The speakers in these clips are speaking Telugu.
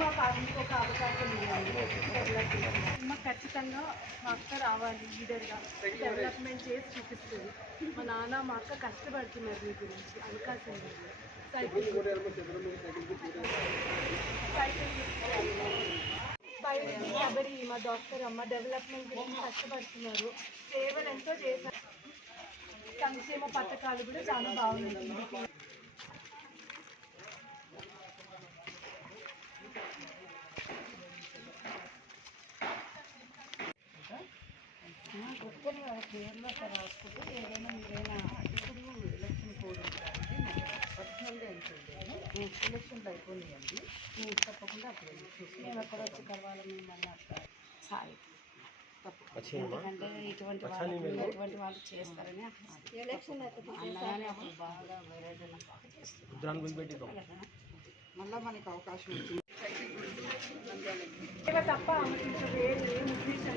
మా అందుకు ఒక అవకాశం ఇవ్వాలి. డెవలప్మెంట్ ఖచ్చితంగా మా అక్క రావాలి లీడర్గా డెవలప్మెంట్ చేసి చూపిస్తుంది. మా నాన్న మా అక్క కష్టపడుతున్నారు మీ గురించి. అవకాశం ఇవ్వాలి సైకిల్ సైకిల్ బయట మా డాక్టర్ అమ్మ డెవలప్మెంట్ గురించి కష్టపడుతున్నారు. సేవలు ఎంతో చేశారు. సంక్షేమ పథకాలు కూడా చాలా బాగున్నాయి. పేర్లో రాసుకుంటే ఏదైనా మీరైనా ఇప్పుడు ఎలక్షన్ కోడ్ పర్సనల్గా వెళ్తుంది ఎలక్షన్లు అయిపోయినాయండి తప్పకుండా అప్పుడు చూసి మేము ఎక్కడ వచ్చి కలవాలి మిమ్మల్ని అట్లా సాయి ఎందుకంటే ఇటువంటి వాళ్ళు ఇటువంటి వాళ్ళు చేస్తారని ఎలక్షన్ అన్నగానే అప్పుడు బాగా వేరేదైనా బాగా చేస్తారు మళ్ళీ మనకి అవకాశం వచ్చింది. తప్ప వేరే ఏం ఉద్దేశం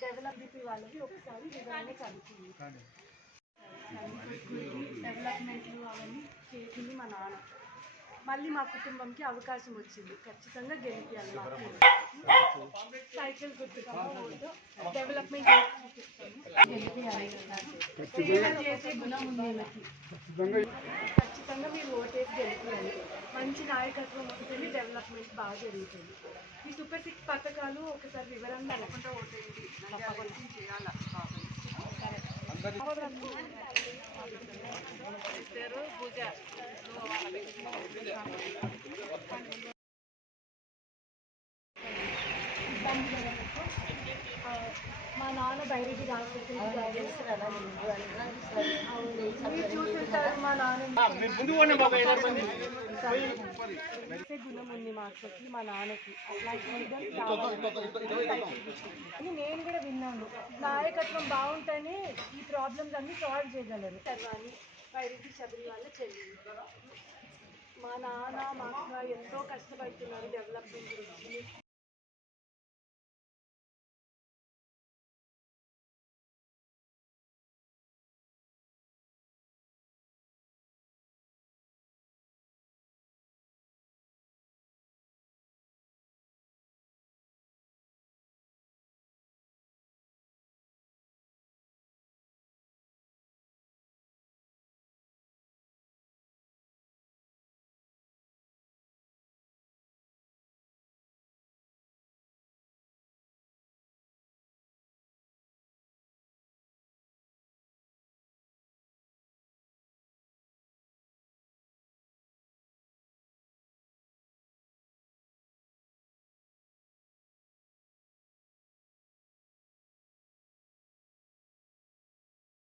డెవలప్ బీపీ వాళ్ళకి ఒకసారి వివరణ కలుగుతుంది డెవలప్మెంట్లు అవన్నీ చేసింది మా నాన్న. మళ్ళీ మా కుటుంబంకి అవకాశం వచ్చింది. ఖచ్చితంగా గెలిపియాలి. మాకు సైకిల్ గుర్తుగా డెవలప్మెంట్ చేసి సేవ గుణం ఉంది ఖచ్చితంగా మీరు ఓటేసి గెలిపియాలి. మంచి నాయకత్వం ఉంటుంది డెవలప్మెంట్ బాగా జరుగుతుంది. ఈ సూపర్ సిక్స్ పథకాలు ఒకసారి వివరంగా లేకుండా ఓటేయండి. తప్పకుండా. చేయాలి పూజ. మా నాన్న బయటికి మీరు మా నాన్న. చేసే గుణం ఉంది మా అక్కకి మా నాన్నకి. అట్లాంటి నేను కూడా విన్నాను. నాయకత్వం బాగుంటేనే ఈ ప్రాబ్లమ్స్ అన్ని సాల్వ్ చేయగలరు. వైరెడ్డి శబరి వాళ్ళ చెల్లి మా నాన్న మా అక్క ఎంతో కష్టపడుతున్నారు డెవలప్మెంట్ గురించి.